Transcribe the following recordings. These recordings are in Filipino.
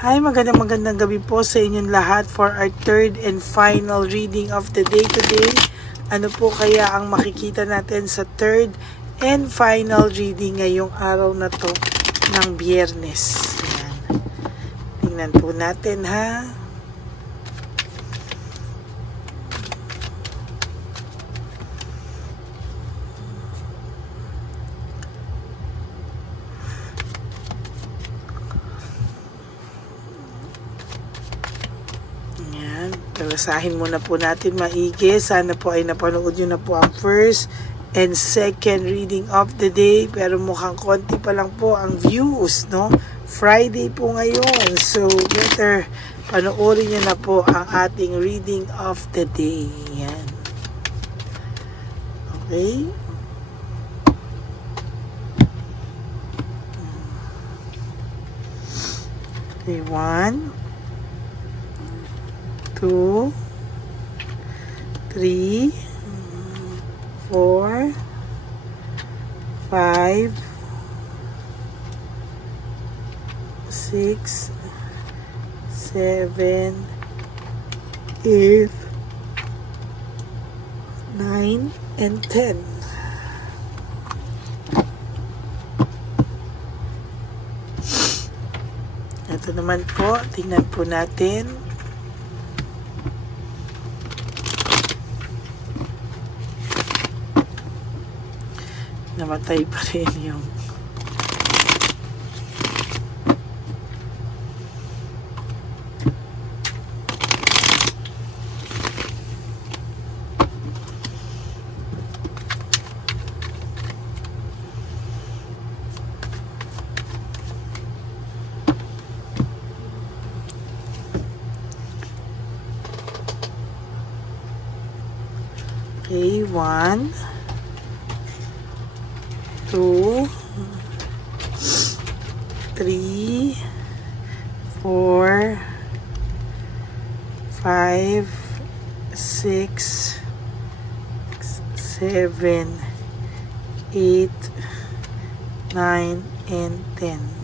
Hi, magandang gabi po sa inyong lahat for our third and final reading of the day today. Ano po kaya ang makikita natin sa third and final reading ngayong araw na to ng Biyernes? Ayan. Tingnan po natin ha. Basahin muna po natin maigi. Sana po ay napanood nyo na po ang first and second reading of the day. Pero mukhang konti pa lang po ang views, no? Friday po ngayon. So, better panoorin nyo na po ang ating reading of the day. Yan. Okay? Okay, 1, 2, 3, 4, 5, 6, 7, 8, 9, and 10. Ito naman po, tingnan po natin. Namatay pa rin yung okay, 1, 2, 3, 4, 5, 6, 7, 8, 9, and 10.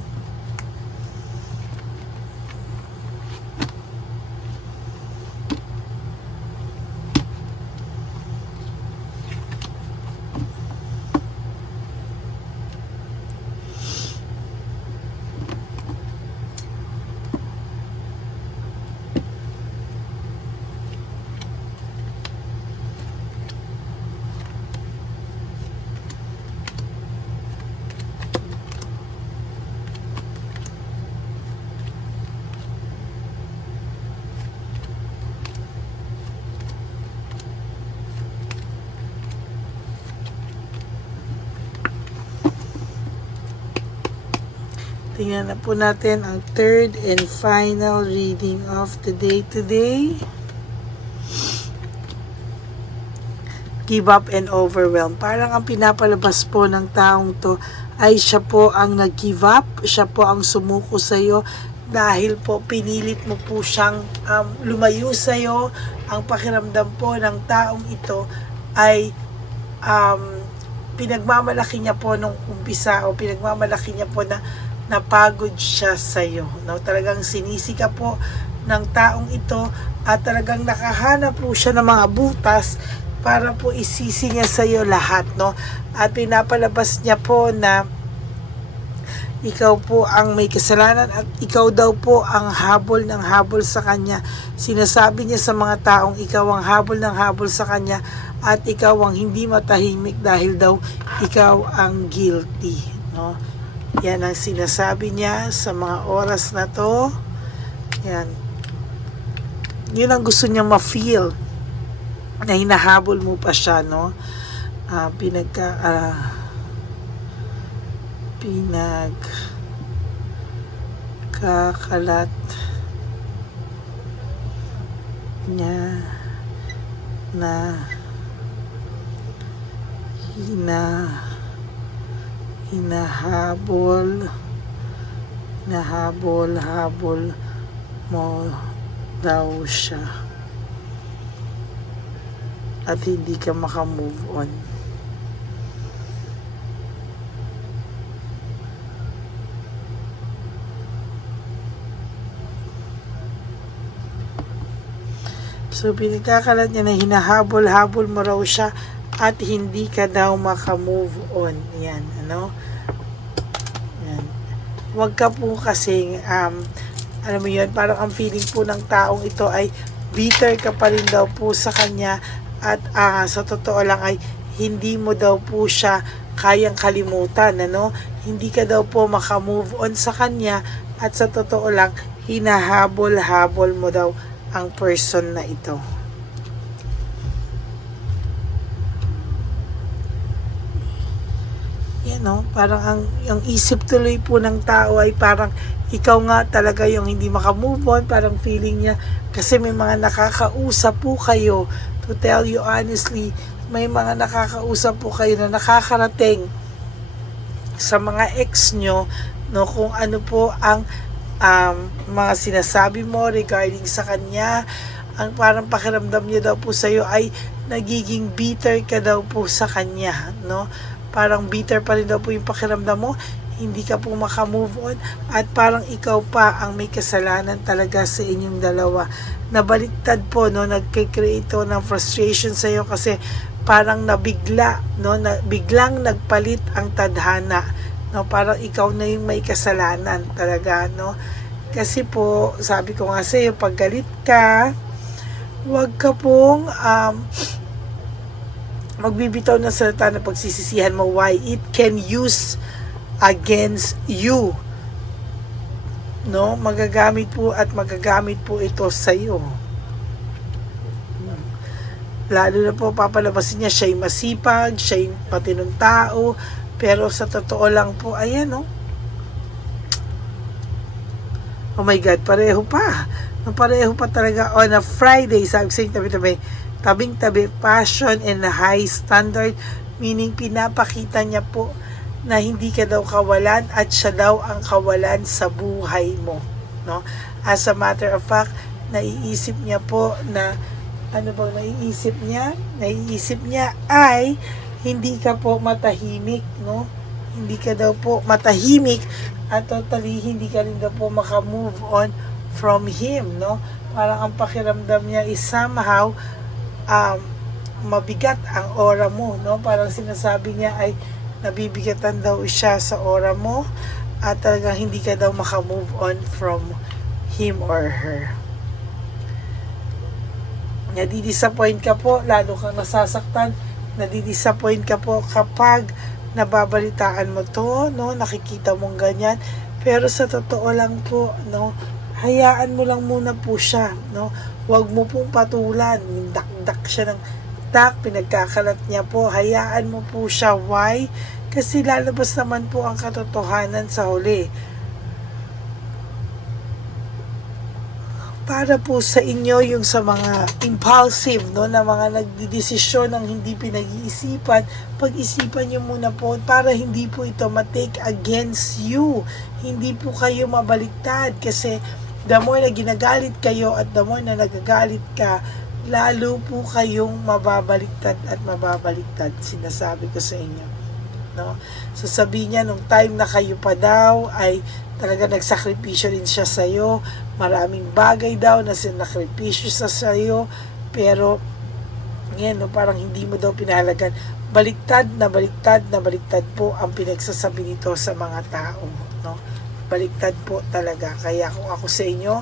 Tingnan na po natin ang third and final reading of the day today. Give up and overwhelm. Parang ang pinapalabas po ng taong to ay siya po ang nag-give up. Siya po ang sumuko sa iyo dahil po pinilit mo po siyang lumayo sa iyo. Ang pakiramdam po ng taong ito ay pinagmamalaki niya po nung umpisa o pinagmamalaki niya po na napagod siya sa iyo, no? Talagang sinisika po ng taong ito at talagang nakahanap po siya ng mga butas para po isisi niya sa iyo lahat, no? At pinapalabas niya po na ikaw po ang may kasalanan at ikaw daw po ang habol ng habol sa kanya. Sinasabi niya sa mga taong ikaw ang habol ng habol sa kanya at ikaw ang hindi matahimik dahil daw ikaw ang guilty, no? Yan ang sinasabi niya sa mga oras na to. Yan. Yun ang gusto niyang ma-feel na hinahabol mo pa siya, no? Pinagkakalat niya na hinahabol mo daw siya at hindi ka makamove on. So, pinagkakalat niya na hinahabol-habol mo raw siya at hindi ka daw makamove on. Yan, ano? Yan. Huwag ka po kasing, alam mo yun, parang ang feeling po ng taong ito ay bitter ka pa rin daw po sa kanya at sa totoo lang ay hindi mo daw po siya kayang kalimutan, ano? Hindi ka daw po makamove on sa kanya at sa totoo lang, hinahabol-habol mo daw ang person na ito. Yan, no? Parang ang isip tuloy po ng tao ay parang ikaw nga talaga yung hindi makamove on, parang feeling niya kasi may mga nakakausap po kayo, to tell you honestly, may mga nakakausap po kayo na nakakarating sa mga ex nyo, no, kung ano po ang mga sinasabi mo regarding sa kanya. Ang parang pakiramdam niya daw po sa'yo ay nagiging bitter ka daw po sa kanya, no? Parang bitter pa rin daw po yung pakiramdam mo, hindi ka po makamove on at parang ikaw pa ang may kasalanan talaga sa inyong dalawa. Nabaliktad po, no, nagkikreate ng frustration sa'yo kasi parang nabigla, no, biglang nagpalit ang tadhana, no, parang ikaw na yung may kasalanan talaga, no. Kasi po, sabi ko nga sa'yo, pag galit ka, huwag ka pong magbibitaw ng salita na pagsisisihan mo. Why? It can use against you, no. Magagamit po ito sa'yo. Lalo na po papalabasin niya siya'y masipag, siya'y patinong tao, pero sa totoo lang po, ayan, no? Oh my God, pareho pa. Pareho pa talaga on a Friday, sabi ko tabi-tabi, tabing-tabi, passion and high standard, meaning pinapakita niya po na hindi ka daw kawalan at siya daw ang kawalan sa buhay mo, no? As a matter of fact, naiisip niya po na ano bang naiisip niya? Naiisip niya ay hindi ka po matahimik, no? Hindi ka daw po matahimik at totally hindi ka rin daw po makamove on from him, no? Parang ang pakiramdam niya is somehow mabigat ang aura mo, no? Parang sinasabi niya ay nabibigatan daw siya sa aura mo at talagang hindi ka daw makamove on from him or her. Nadidisappoint ka po, lalo kang nasasaktan, nadidisappoint ka po kapag nababalitaan mo to, no, nakikita mong ganyan, pero sa totoo lang po, no, hayaan mo lang muna po siya, no, huwag mo pong patulan, dakdak siya ng pinagkakalat niya po, hayaan mo po siya. Why? Kasi lalabas naman po ang katotohanan sa huli. Para po sa inyo yung sa mga impulsive, no, na mga nagdidesisyon ng hindi pinag-iisipan, pag-isipan nyo muna po para hindi po ito matake against you. Hindi po kayo mabaliktad kasi the more na ginagalit kayo at the more na nagagalit ka, lalo po kayong mababaliktad at mababaliktad. Sinasabi ko sa inyo, no? Sasabihin niya nung time na kayo pa daw ay talaga nagsakripisyo rin siya sa'yo. Maraming bagay daw na sinakripisyo sa sa'yo. Pero, ngayon, no, parang hindi mo daw pinahalagan. Baliktad na baliktad na baliktad po ang pinagsasabi nito sa mga tao, no? Baliktad po talaga. Kaya kung ako sa inyo,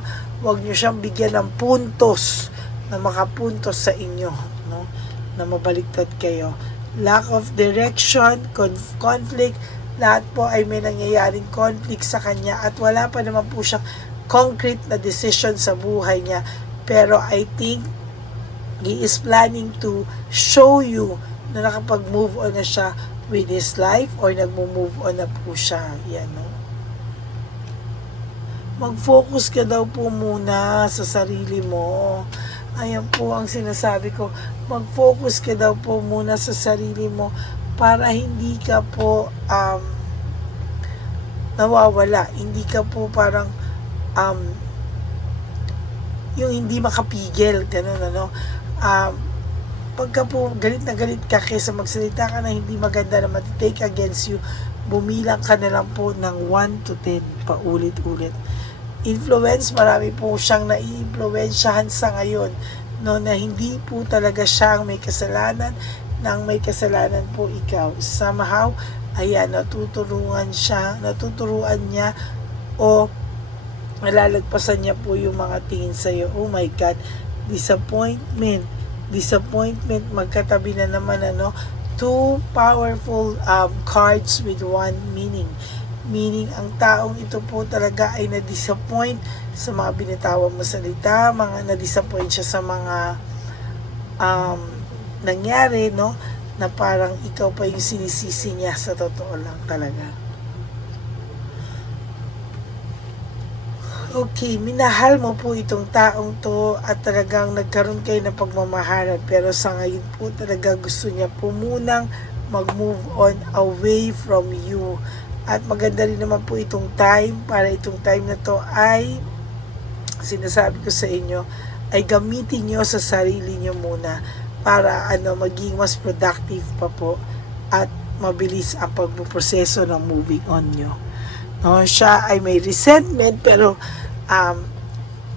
huwag nyo siyang bigyan ng puntos na makapuntos sa inyo, no? Na mabaliktad kayo. Lack of direction, conflict, lahat po ay may nangyayaring conflict sa kanya at wala pa naman po siyang concrete na decision sa buhay niya. Pero I think he is planning to show you na nakapag-move on na siya with his life or nagmo-move on na po siya. Yan, no? Mag-focus ka daw po muna sa sarili mo. Ayan po ang sinasabi ko. Mag-focus ka daw po muna sa sarili mo para hindi ka po nawawala. Hindi ka po parang yung hindi makapigil. Ganun, ano. Pagka po galit na galit ka kaysa magsalita ka na hindi maganda na matitake against you, bumilang ka na lang po ng 1 to 10 paulit-ulit. Influence, marami po siyang nai-influensyahan sa ngayon no, na hindi po talaga siya ang may kasalanan, nang may kasalanan po ikaw. Somehow, ayan, natuturuan niya o malalagpasan niya po yung mga tingin sa'yo. Oh my God, disappointment, magkatabi na naman, two powerful cards with one meaning. Meaning, ang taong ito po talaga ay na-disappoint sa mga binitawan mo salita, na-disappoint siya sa mga nangyari, na parang ikaw pa yung sinisisi niya, sa totoo lang talaga. Okay, minahal mo po itong taong to at talagang nagkaroon kayo ng pagmamahalan, pero sa ngayon po talaga gusto niya po munang mag-move on away from you. At maganda rin naman po itong time, para itong time na to ay, sinasabi ko sa inyo, ay gamitin nyo sa sarili nyo muna para maging mas productive pa po at mabilis ang pagpuproseso ng moving on nyo. Siya ay may resentment, pero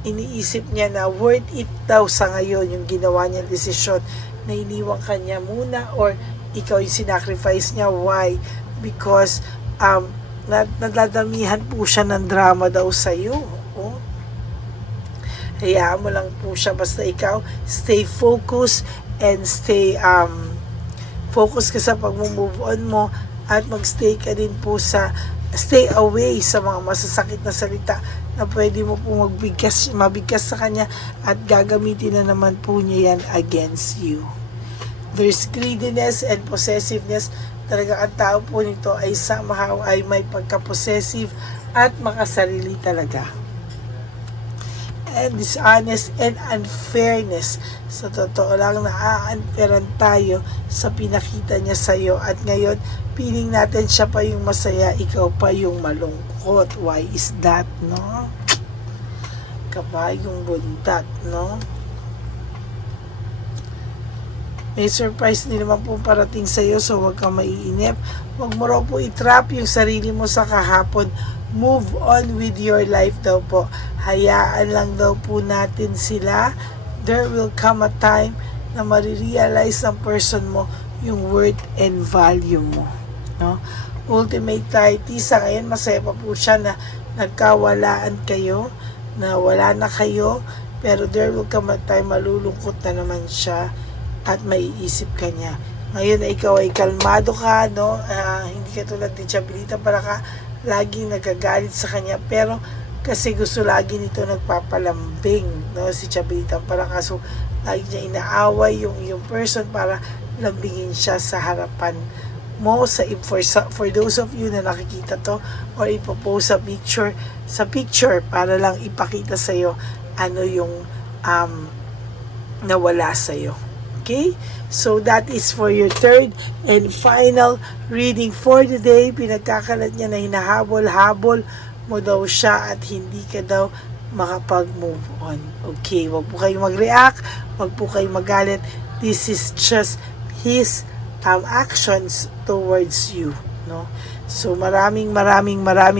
iniisip niya na worth it daw sa ngayon yung ginawa niyang desisyon na iniwan kanya muna, or ikaw yung sinacrifice niya. Why? Because nadadamihan po siya ng drama daw sa iyo. Hayaan mo lang po siya, basta ikaw stay focused and stay focus ka sa pag-move on mo, at magstay ka din po stay away sa mga masasakit na salita na pwede mo po mabigkas sa kanya, at gagamitin na naman po niya yan against you. There's greediness and possessiveness. Talaga ang tao po nito ay somehow ay may pagka-possessive at makasarili talaga. And dishonest and unfairness. Sa totoo lang, na-unfairan tayo sa pinakita niya sa iyo, at ngayon piling natin siya pa yung masaya, ikaw pa yung malungkot. Why is that, no? Kabayong buntat, no? May surprise din naman po parating sa iyo, so huwag kang maiinip. Huwag mo raw po itrap yung sarili mo sa kahapon. Move on with your life daw po. Hayaan lang daw po natin sila. There will come a time na marirealize ng person mo yung worth and value mo, no? Ultimate clarity, sa ngayon masaya pa po siya na nagkawalaan kayo, na wala na kayo, pero there will come a time malulungkot na naman siya at maiisip ka niya. Ngayon na ikaw ay kalmado ka, no? Hindi ka tulad ni Chabelita, para ka laging nagagalit sa kanya, pero kasi gusto lagi nito nagpapalambing, no? Si Chabelita, para kaso lagi niya inaaway yung person para lambingin siya sa harapan mo. For those of you na nakikita to, or ipopost sa picture para lang ipakita sa iyo ano yung nawala sa iyo. Okay? So that is for your third and final reading for the day. Pinagkakalat niya na hinahabol-habol mo daw siya at hindi ka daw makapag-move on. Okay, wag po kayong mag-react, wag po kayong magalit. This is just his actions towards you, no? So maraming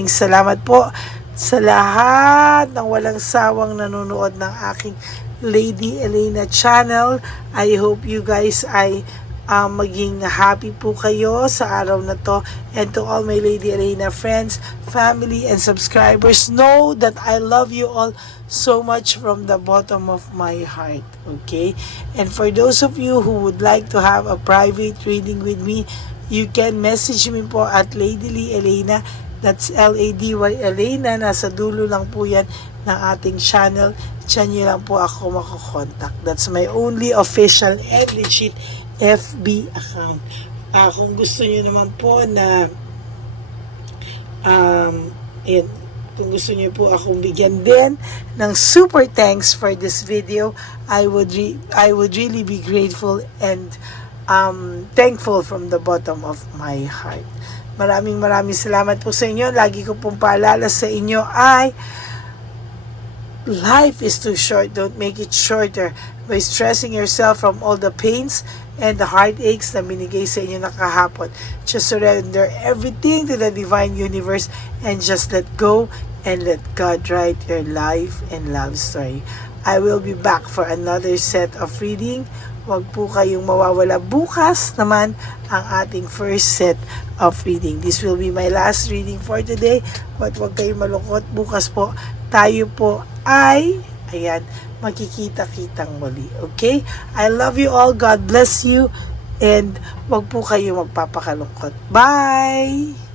salamat po sa lahat ng walang sawang nanonood ng aking Lady Elena channel. I hope you guys ay maging happy po kayo sa araw na to. And to all my Lady Elena friends, family, and subscribers, know that I love you all so much from the bottom of my heart. Okay? And for those of you who would like to have a private reading with me, you can message me po at Lady Lee Elena. That's L-A-D-Y Elena. Nasa dulo lang po yan ng ating channel. Diyan nyo lang po ako makokontak. That's my only official and legit FB account. Kung gusto nyo naman po na kung gusto nyo po akong bigyan din ng super thanks for this video, I would really be grateful and thankful from the bottom of my heart. Maraming salamat po sa inyo. Lagi ko pong paalala sa inyo ay life is too short. Don't make it shorter by stressing yourself from all the pains and the heartaches na binigay sa inyo na kahapon. Just surrender everything to the divine universe and just let go. and let God write your life and love story. I will be back for another set of reading. Huwag po kayong mawawala. Bukas naman ang ating first set of reading. This will be my last reading for today. But huwag kayong malungkot. Bukas po tayo po ay, ayan, magkikita-kitang muli. Okay? I love you all. God bless you. And huwag po kayong magpapakalungkot. Bye!